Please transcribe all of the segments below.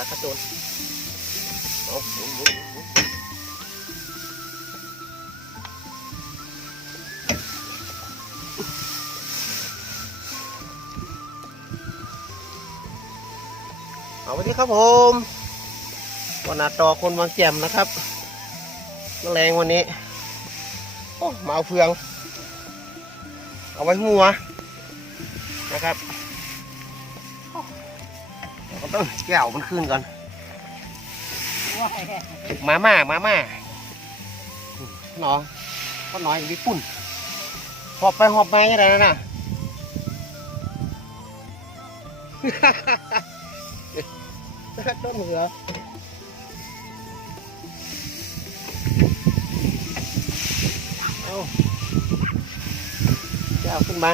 ะกระดักกระดักกรโจนเอาหมุนหมุนหมุนเอาวันนี้ครับผมวันนาต่อคนวางแจมนะครับแมลงวันนี้โอ้มาเอาเฟือง เอาไว้หัวนะครับ ก็ต้องแก้วมันขึ้นก่อนมาม่ามาม่าหนอก็น้อยอย่างญี่ปุ่นหอบไปหอบมาอย่างไรนั่นน่ะต้นเหรอเอาแก้วขึ้นมา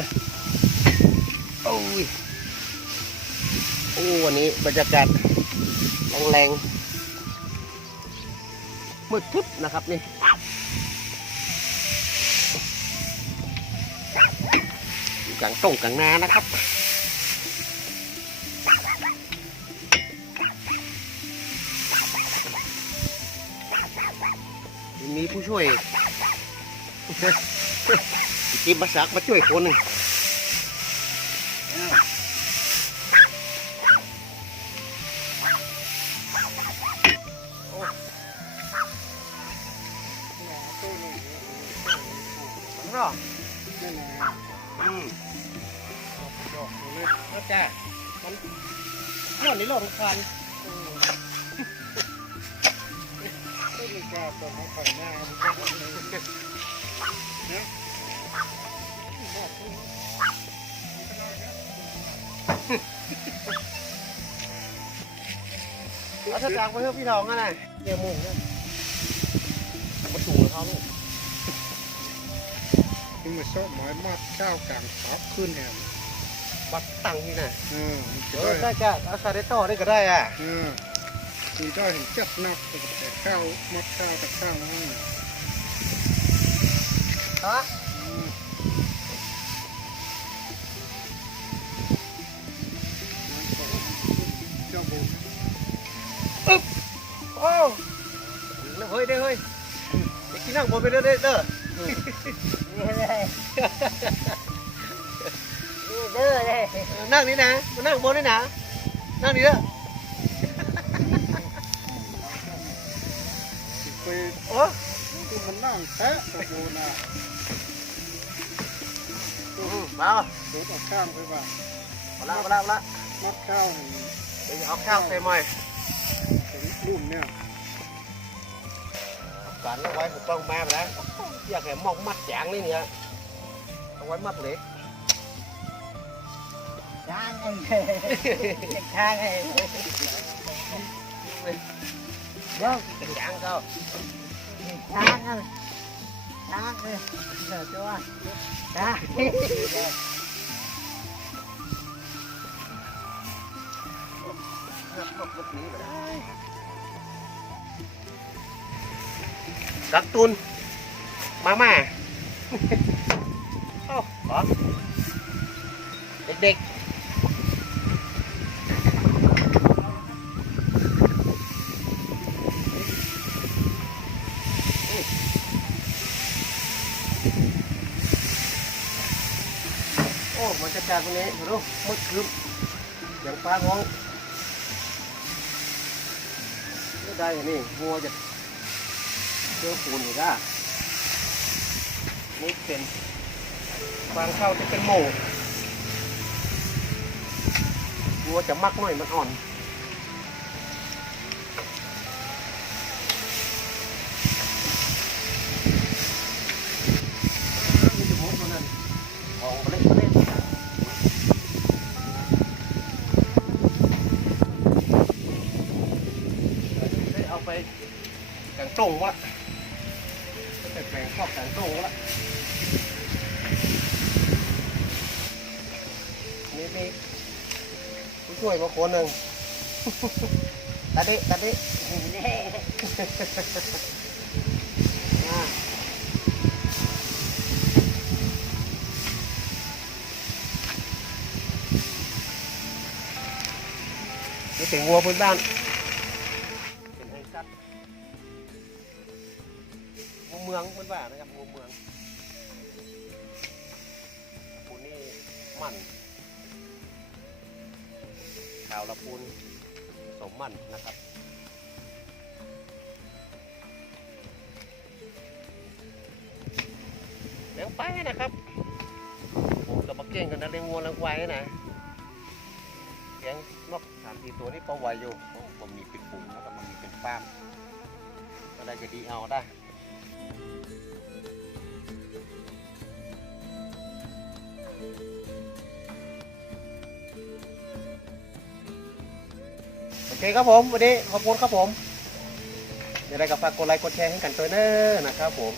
โอ้ย โอ้วันนี้บรรยากาศแรงๆมืดทึบนะครับนี่กลางตรงกลางนานะครับมีผู้ช่วยกิบมาสักมาช่วยคนหนึ่ง มันรออืมแล้วจ้ามันนอนในรถทุกคันไม่มีกล้าตัวของข่อยหน้ามันก็เลยนะเอาถ้าจางไปเพื่อพี่น้องกันนะเดี๋ยวมุงนะมาสูงเขาลูก ที่มาชอบหมอยมัดเจ้ากลางขอบขึ้นแหมบัดตังนี่นะเออมันจะเออได้ได้จ้ะเอาซาเดโต้ได้ก็ได้อะเออมีได้เห็นเจับนักแต่ข้าวมัดข้าวแต่ข้าวนั่นฮะอืมเจ้าบุโอ้เฮ้ยได้เฮ้ยไปกินนั่งบนไปเด้อเด้อยๆเด้อ นั่งนี่นะมานั่งบนนี่นะ นั่งนี่เด้อสิไปโอ้คือมันนั่งแทะตะบูน่ะมาเดี๋ยวเอาข้ามไปบ้างเอาละเอาละเอาละมัดข้าวเดี๋ยวเอาข้าวใส่หม้อถึงรุ่นเนี่ย การเอาไว้ผมต้องมาไปแล้วอยากให้หมอกมัดจางนี่เนี่ยเอาไว้มัดเ หล็ก ทางเองทางเองเดี๋ยว จางก็ ทางเองทางเองเดี๋ยวตัวทาง กักตุนมาม่าเอ้าเหรอเด็กๆโอ้บรรยากาศวันนี้ดูมืดครึ้มอย่างฟ้าร้องไม่ได้อย่างนี้งัวจะ เจอปูนอีกอะนี่เป็นบางเข้าจะเป็นโหมวัวจะมักหน่อยมันอ่อนเอาไปกางตรงวะ ก็จะแปลงครอบแปลงโต้ละนี่มีผู้ช่วยมาคนหนึ่งตาดิตาดินี่อ่านี่เป็นงัวพื้นบ้าน มืองพื้นบ้านะครับงัวเมืองปูนี่มันขาวละปูนสมมันนะครับเลี้ยงไปนะครับผมกับบักเก้งกันนะเลี้ยงวัวเลี้ยงควายนะเลี้ยงนกสามสี่ตัวนี่พอไหวอยู่ผมมีเป็นปุ่มแล้วก็มันมีเป็นฟาร์มก็ได้จะดีเอาได้ คครับผม วันนี้ขอบคุณครับผมเดี๋ยวได้กับฝากกดไลค์กดแชร์ให้กันตัวเนอร์นะครับผม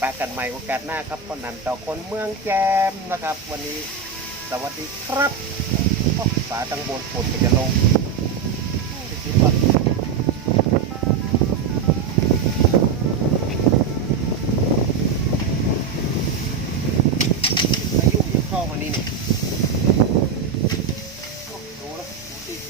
ปากันใหม่โอกาสหน้าครับคนนั้นต่อคนเมืองแจมนะครับ วันนี้สวัสดีครับโอ้ฝาตังบนฝนจะลง